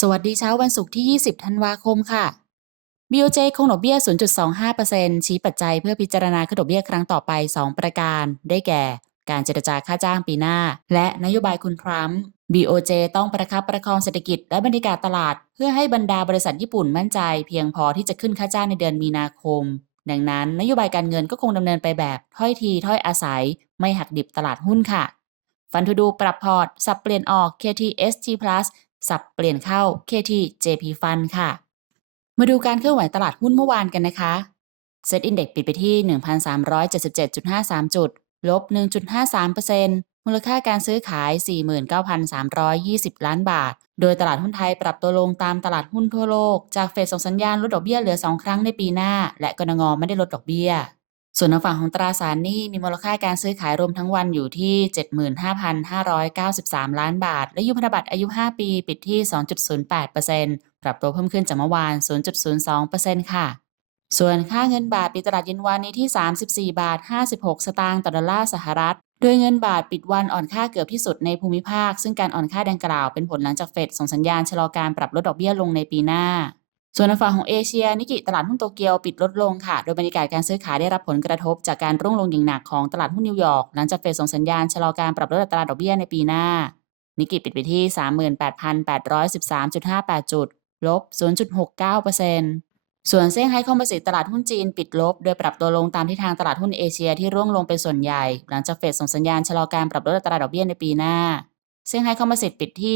สวัสดีเช้าวันศุกร์ที่ 20 ธันวาคมค่ะ BOJ คงดอกเบี้ย 0.25%ชี้ปัจจัยเพื่อพิจารณาขึ้นดอกเบี้ยครั้งต่อไป 2 ประการ ได้แก่ การเจรจาค่าจ้างปีหน้า และนโยบายคุณทรัมป์ BOJ ต้องประคับประคองเศรษฐกิจและบรรยากาศตลาด เพื่อให้บรรดาบริษัทญี่ปุ่นมั่นใจ เพียงพอที่จะขึ้นค่าจ้างในเดือนมีนาคม ดังนั้น นโยบายการเงินก็คงดำเนินไปแบบถ้อยทีถ้อยอาศัย ไม่หักดิบตลาดหุ้นค่ะฟันทูดูปรับพอร์ต สับเปลี่ยนออก KT ST Plus สับเปลี่ยนเข้า KT JP Fund ค่ะ มาดูการเคลื่อนไหวตลาดหุ้นเมื่อวานกันนะคะ Set Index ปิดไปที่ 1,377.53 จุด ลบ 1.53%มูลค่าการซื้อขาย 49,320 ล้านบาท โดยตลาดหุ้นไทยปรับตัวลงตามตลาดหุ้นทั่วโลก จากเฟดส่งสัญญาณลดดอกเบี้ยเหลือ 2 ครั้งในปีหน้า และกรงงไม่ได้ลดดอกเบี้ย ส่วนทางฝั่งของตราสารหนี้มีมูลค่าการซื้อขายรวมทั้งวันอยู่ที่ 75,593 ล้านบาท และยุพันธบัตรอายุ 5 ปีปิดที่ 2.08%ปรับตัวเพิ่มขึ้นจากเมื่อวาน 0.02%ค่ะ ส่วนค่าเงินบาทปิดตลาดเย็นวันนี้ที่ 34 บาท 56 สตางค์ต่อดอลลาร์สหรัฐ โดยเงินบาทปิดวันอ่อนค่าเกือบที่สุดในภูมิภาค ซึ่งการอ่อนค่าดังกล่าวเป็นผลหลังจากเฟดส่งสัญญาณชะลอการปรับลดดอกเบี้ยลงในปีหน้า ส่วนในฝั่งของเอเชียนิกิตลาดหุ้นโตเกียวปิดลดลงค่ะ โดยบรรยากาศการซื้อขายได้รับผลกระทบจากการร่วงลงอย่างหนักของตลาดหุ้นนิวยอร์กหลังจากเฟดส่งสัญญาณชะลอการปรับลดอัตราดอกเบี้ยในปีหน้า นิกิปิดไปที่ 38,813.58 จุด ลบ 0.69%ส่วนเซี่ยงไฮ้คอมโพสิตตลาดหุ้นจีนปิดลบ โดยปรับตัวลงตามที่ทางตลาดหุ้นเอเชียที่ร่วงลงเป็นส่วนใหญ่ หลังจากเฟดส่งสัญญาณชะลอการปรับลดอัตราดอกเบี้ยในปีหน้า เซี่ยงไฮ้คอมโพสิตปิดที่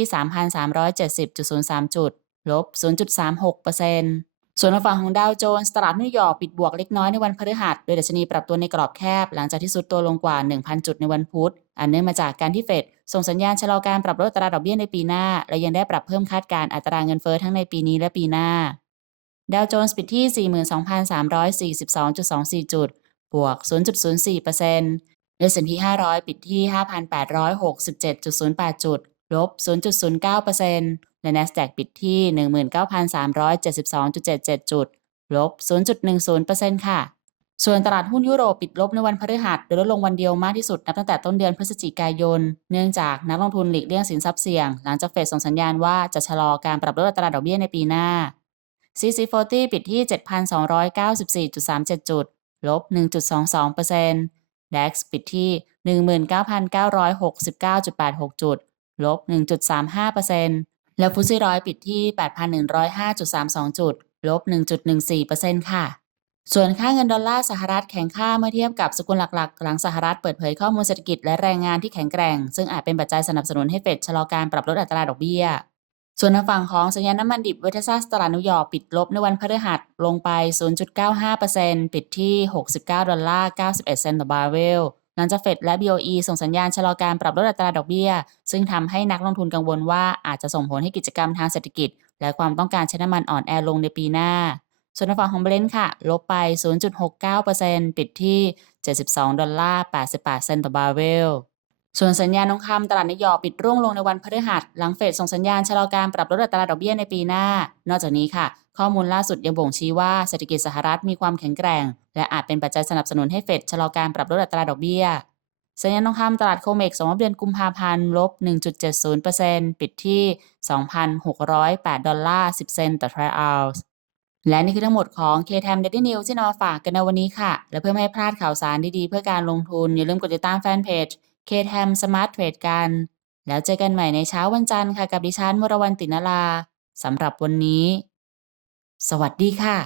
3,370.03 จุด ลบ 0.36%ส่วนฝั่งของดาวโจนส์ตลาดนิวยอร์กปิดบวกเล็กน้อยในวันพฤหัส โดยดัชนีปรับตัวในกรอบแคบ หลังจากที่สุดตัวลงกว่า 1,000 จุดในวันพุธ อันเนื่องมาจากการที่เฟดส่งสัญญาณชะลอการปรับลดอัตราดอกเบี้ยในปีหน้า และยังได้ปรับเพิ่มคาดการณ์อัตราเงินเฟ้อทั้งในปีนี้และปีหน้า ดาวโจนส์ปิดที่ 42,342.24 จุด บวก 0.04%และ S&P 500 ปิดที่ 5,867.08 จุด ลบ 0.09%และ NASDAQ ปิดที่ 19,372.77 จุด ลบ 0.10%ค่ะ ส่วนตลาดหุ้นยุโรปปิดลบในวันพฤหัสโดยลดลงวันเดียวมากที่สุดนับตั้งแต่ต้นเดือนพฤศจิกายน เนื่องจากนักลงทุนหลีกเลี่ยงสินทรัพย์เสี่ยง หลังจากเฟดส่งสัญญาณว่าจะชะลอการปรับลดอัตราดอกเบี้ยในปีหน้า CC40 ปิดที่ 7,294.37 จุด ลบ 1.22% DAX ปิดที่ 19,969.86 จุด ลบ 1.35% แล้วฟุตซี่ร้อยปิดที่ 8,105.32 จุด ลบ 1.14%ค่ะ ส่วนค่าเงินดอลลาร์สหรัฐแข็งค่าเมื่อเทียบกับสกุลหลักๆ หลังสหรัฐเปิดเผยข้อมูลเศรษฐกิจและแรงงานที่แข็งแกร่ง ซึ่งอาจเป็นปัจจัยสนับสนุนให้เฟดชะลอการปรับลดอัตราดอกเบี้ย ส่วนทางฝั่งของสัญญาณน้ำมันดิบเวทซัสตลาดนิวยอร์กปิดลบในวันพฤหัสลงไป 0.95%ปิดที่ 69 ดอลลาร์ 91 เซนต์ต่อบาร์เรล หลังจากเฟดและ BOE ส่งสัญญาณชะลอการปรับลดอัตราดอกเบี้ย ซึ่งทำให้นักลงทุนกังวลว่าอาจจะส่งผลให้กิจกรรมทางเศรษฐกิจ และความต้องการใช้น้ำมันอ่อนแอลงในปีหน้า ส่วนฝั่งของเบรนท์ค่ะ ลบไป 0.69%ปิดที่ 72 ดอลลาร์ 88 เซนต์ต่อบาร์เรล ส่วนสัญญาณทองคำตลาดนิยอปิดร่วงลงในวันพฤหัส หลังเฟดส่งสัญญาณชะลอการปรับลดอัตราดอกเบี้ยในปีหน้า นอกจากนี้ค่ะ ข้อมูลล่าสุดยังบ่งชี้ว่าเศรษฐกิจสหรัฐมีความแข็งแกร่ง และอาจเป็นปัจจัยสนับสนุนให้เฟดชะลอการปรับลดอัตราดอกเบี้ย สัญญาณทองคำตลาดโคเมกสองเดือนกุมภาพันธ์ลบ 1.70%ปิดที่ 2,608 ดอลลาร์ 10 เซนต์ต่อทรัลออนซ์และนี่คือทั้งหมดของ KTM Daily News ที่นำมาฝากกันในวันนี้ค่ะ และเพื่อไม่ให้พลาดข่าวสารดีๆ เพื่อการลงทุนอย่าลืมกดติดตามแฟนเพจ เคทแฮมสมาร์ทเทรดกัน แล้วเจอกันใหม่ในเช้าวันจันทร์ค่ะ กับดิฉันวรวรรณตินลาสำหรับวันนี้ สวัสดีค่ะ